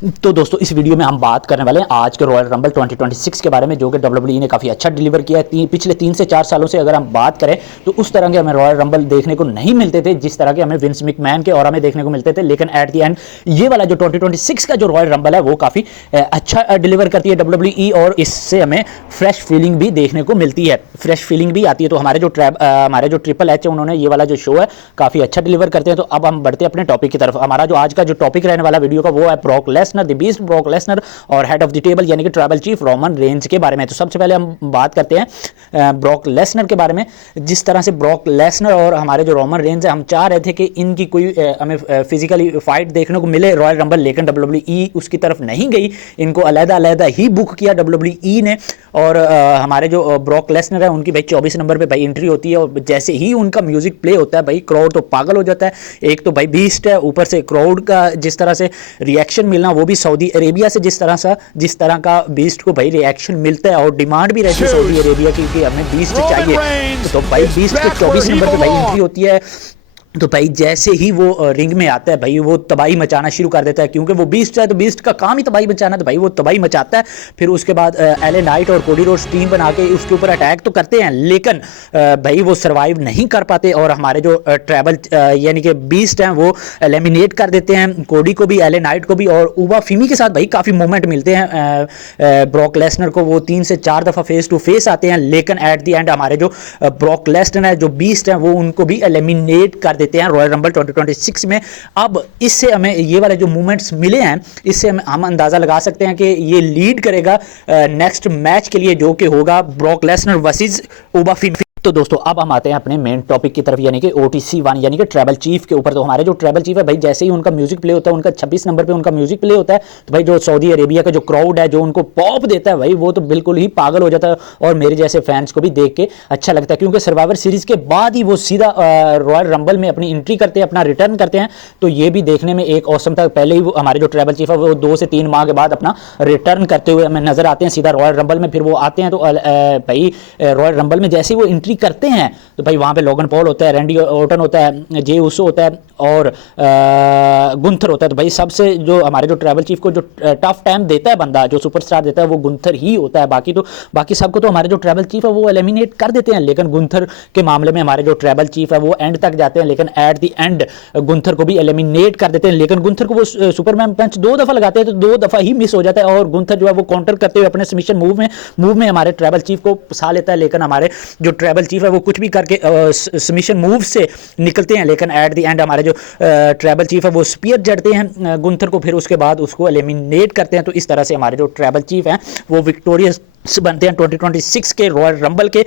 तो दोस्तों इस वीडियो में हम बात करने वाले हैं आज के रॉयल रंबल 2026 के बारे में, जो कि डब्ल्यूडब्ल्यूई ने काफ़ी अच्छा डिलीवर किया है। पिछले 3 से 4 सालों से अगर हम बात करें तो उस तरह के हमें रॉयल रंबल देखने को नहीं मिलते थे जिस तरह के हमें विंस मैकमैन के ऑरा में देखने को मिलते थे। लेकिन एट द एंड ये वाला जो 2026 का जो रॉयल रंबल है वो काफ़ी अच्छा डिलीवर करती है डब्ल्यूडब्ल्यूई, और इससे हमें फ्रेश फीलिंग भी देखने को मिलती है, फ्रेश फीलिंग भी आती है। तो हमारे जो ट्रिपल एच है उन्होंने ये वाला जो शो है काफ़ी अच्छा डिलीवर करते हैं। तो अब हम बढ़ते हैं अपने टॉपिक की तरफ। हमारा जो आज का जो टॉपिक रहने वाला वीडियो का वो है Brock Lesnar, the beast Brock Lesnar और हेड ऑफ द टेबल यानी कि ट्राइबल चीफ रोमन रेंज के बारे में। तो सबसे पहले हम बात करते हैं ब्रॉक लेसनर के बारे में। जिस तरह से ब्रॉक लेसनर और हमारे जो रोमन रेंज है, हम चाह रहे थे कि इनकी कोई हमें फिजिकली फाइट देखने को मिले रॉयल रंबल, लेकिन डब्ल्यूडब्ल्यूई उसकी तरफ नहीं गई, इनको अलग-अलग ही बुक किया डब्ल्यूडब्ल्यूई ने। और हमारे जो ब्रॉक लेसनर है उनकी भाई 24 नंबर पे भाई एंट्री होती है, और जैसे ही उनका म्यूजिक प्ले होता है भाई क्राउड तो पागल हो जाता है। एक तो भाई बीस्ट है, ऊपर से क्राउड का जिस तरह से रिएक्शन मिलना, वो भी सऊदी अरेबिया से जिस तरह का बीस्ट को भाई रिएक्शन मिलता है, और डिमांड भी रहती है सऊदी अरेबिया की कि हमें बीस्ट चाहिए। तो भाई बीस्ट के 24 नंबर पे भाई एंट्री होती है। तो भाई जैसे ही वो रिंग में आता है भाई वो तबाही मचाना शुरू कर देता है, क्योंकि वो बीस्ट है तो बीस्ट का काम ही तबाही मचाना, तो भाई वो तबाही मचाता है। फिर उसके बाद एले नाइट और कोडी रोड्स टीम बना के उसके ऊपर अटैक तो करते हैं, लेकिन भाई वो सर्वाइव नहीं कर पाते, और हमारे जो ट्रैबल यानी कि बीस्ट हैं वो एलिमिनेट कर देते हैं कोडी को भी, एले नाइट को भी, और उबा फिमी के साथ भाई काफ़ी मूवमेंट मिलते हैं ब्रॉक लेसनर को। वो 3 से 4 दफ़ा फेस टू फेस आते हैं, लेकिन एट द एंड हमारे जो ब्रॉक लेसनर है, जो बीस्ट हैं, वो उनको भी एलिमिनेट कर देते हैं रॉयल रंबल 2026 में। अब इससे हमें ये वाले जो मूवमेंट्स मिले हैं, इससे हम अंदाजा लगा सकते हैं कि ये लीड करेगा नेक्स्ट मैच के लिए, जो कि होगा ब्रॉक लेसनर वर्सेस उबा फिमी। तो दोस्तों अब हम आते हैं अपने मेन टॉपिक की तरफ, यानी कि OTC 1 यानी कि ट्रैबल चीफ के ऊपर। तो हमारे जो ट्रैबल चीफ है भाई जैसे ही उनका म्यूजिक प्ले होता है, उनका 26 नंबर पे उनका म्यूजिक प्ले होता है, तो भाई जो सऊदी अरेबिया का जो क्राउड है जो उनको पॉप देता है भाई, वो तो बिल्कुल ही पागल हो जाता है, और मेरे जैसे फैंस को भी देख के अच्छा लगता है, क्योंकि सर्वाइवर सीरीज के बाद ही वो सीधा रॉयल रंबल में अपनी एंट्री करते हैं, अपना रिटर्न करते हैं। तो ये भी देखने में एक औसम था। पहले ही हमारे जो ट्रैबल चीफ है वो 2 से 3 माह के बाद अपना रिटर्न करते हुए हमें नजर आते हैं सीधा रॉयल रंबल में। फिर वो आते हैं तो भाई रॉयल रंबल में जैसे ही वो एंट्री करते हैं तो भाई वहाँ पे लोगन पॉल होता है, रैंडी ऑर्टन होता है, जे उसो होता है, और गुंथर होता है। तो भाई सबसे जो हमारे जो ट्रैबल चीफ को जो टफ टाइम देता है बंदा, जो सुपरस्टार देता है, वो गुंथर ही होता है। बाकी सबको तो हमारे जो ट्रैबल चीफ है वो एलिमिनेट कर देते हैं, लेकिन गुंथर के मामले में हमारे जो ट्रैबल चीफ है वो एंड तक जाते हैं, लेकिन एट द एंड गुंथर को भी एलिमिनेट कर देते हैं। लेकिन गुंथर को वो सुपरमैन पंच 2 दफ़ा लगाते हैं, तो 2 दफ़ा ही मिस हो जाता है, और गुंथर जो है वो काउंटर करते हुए अपने सबमिशन मूव में हमारे ट्रैबल चीफ को फंसा लेता है। लेकिन हमारे जो ट्रैबल चीफ है वो कुछ भी करके सबमिशन मूव से निकलते हैं, लेकिन एट द एंड हमारे जो ट्रैबल चीफ है वो स्पीयर जड़ते हैं गुंथर को, फिर उसके बाद उसको एलिमिनेट करते हैं। तो इस तरह से हमारे जो ट्रैबल चीफ हैं वो विक्टोरियस बनते हैं 2026 के रॉयल रंबल के।